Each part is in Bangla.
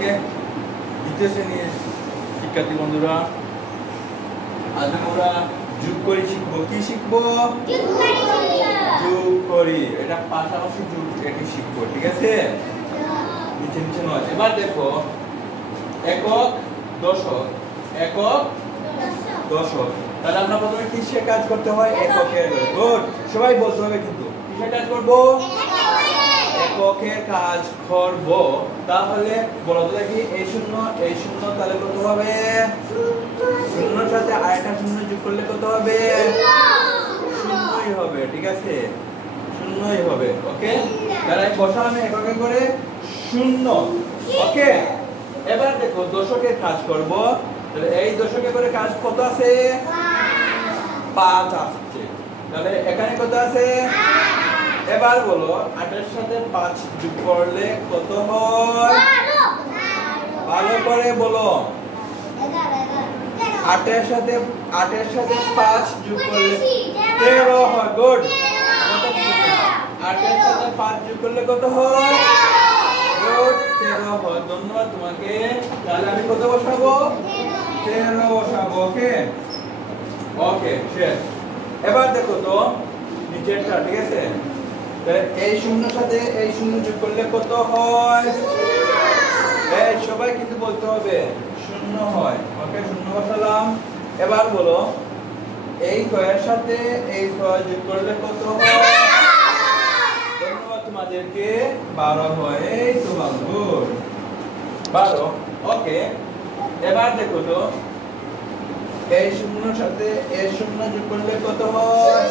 ওকে, দ্বিতীয় শ্রেণীর শিক্ষার্থী বন্ধুরা, আজ আমরা যোগ করি শিখবো। কি শিখবো? যোগ করি। এটা পাশাপাশি যোগ এটি শিখবো, ঠিক আছে? নিচে নিচে নয়। এবার দেখো একক দশক, একক দশক। তাহলে আমরা প্রথমে কিসে কাজ করতে হয়? এককের। গুড, সবাই বলতে হবে কিন্তু কিসে কাজ করব? এককের কাজ করব। তাহলে বলো তো দেখি, এই শূন্য তাহলে কত হবে? শূন্যর সাথে আরেকটা শূন্য যোগ করলে কত হবে? শূন্যই হবে, ঠিক আছে? শূন্যই হবে। ওকে, তাহলে বসালাম এককে করে শূন্য। ওকে, এবার দেখো দশকের কাজ করব। তাহলে এই দশকে করে কাজ কত আছে? 5 আসছে। তাহলে এখানে কত আছে? এবার বলো 8 এর সাথে 5 যোগ করলে কত হয়? ভালো করে বলো। 8 এর সাথে 5 যোগ করলে 13 হয়। গুড। 8 এর সাথে 5 যোগ করলে কত হয়? গুড, 13 হয়। ধন্যবাদ তোমাকে। তাহলে আমি কত বসাবো? 13 বসাবো। ওকে ওকে, শেষ। এবার দেখো তো নিচেরটা, ঠিক আছে? এই শূন্যর সাথে এই শূন্য যোগ করলে কত হয়? এই সবাই কিন্তু বলতে হবে শূন্য হয়। ওকে, শূন্য বসালাম। এবার বলো এই 6 এর সাথে এই 6 যোগ করলে কত হয়? ধন্যবাদ তোমাদেরকে, 12 হয়। এই তো ভালো, গুড, 12। ওকে, এবার দেখো তো এই শূন্যর সাথে এই শূন্য যোগ করলে কত হয়?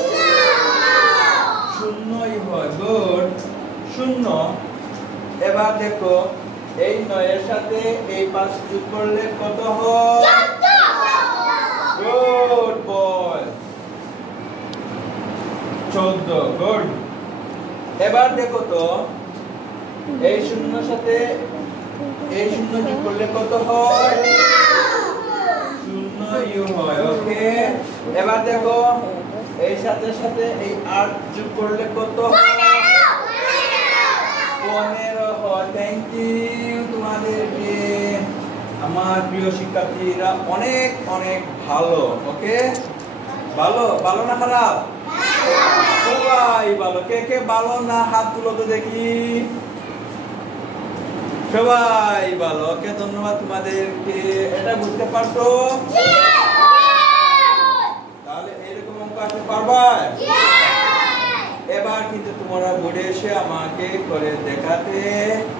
শূন্যই হয়। গুড, শূন্য। এবার দেখো এই 9 এর সাথে এই 5 যোগ করলে কত হয়? Good boy, 14। গুড। এবার দেখো তো এই শূন্যর সাথে এই শূন্য যোগ করলে কত হয়? শূন্যই হয়। ওকে, এবার দেখো এই সাথে এই 8 যোগ করলে কত হয়? 15 হয়। থ্যাংক ইউ তোমাদেরকে, আমার প্রিয় শিক্ষার্থীরা। অনেক অনেক ভালো। ওকে, ভালো ভালো না খারাপ? সবাই ভালো। কে কে ভালো না হাত তুলো তো দেখি। সবাই ভালো। ওকে, ধন্যবাদ তোমাদেরকে। এটা বুঝতে পারছো? তাহলে এরকম অঙ্ক আসতে পারবা? এবার কিন্তু তোমরা বোর্ডে এসে আমাকে করে দেখাতে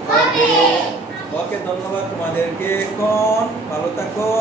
হবে। ওকে, ধন্যবাদ তোমাদেরকে। এখন ভালো থাকো।